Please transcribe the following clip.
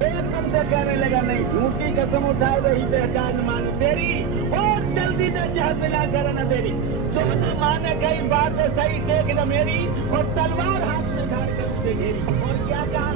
एकदम से कहने लगा, नहीं झूठी कसम उठाए रही पहचान मान तेरी और जल्दी से जहर मिला कर न तेरी। जो माने कई बात सही टेक न मेरी और तलवार हाथ में धार कर उसे घेरी। और क्या कहा,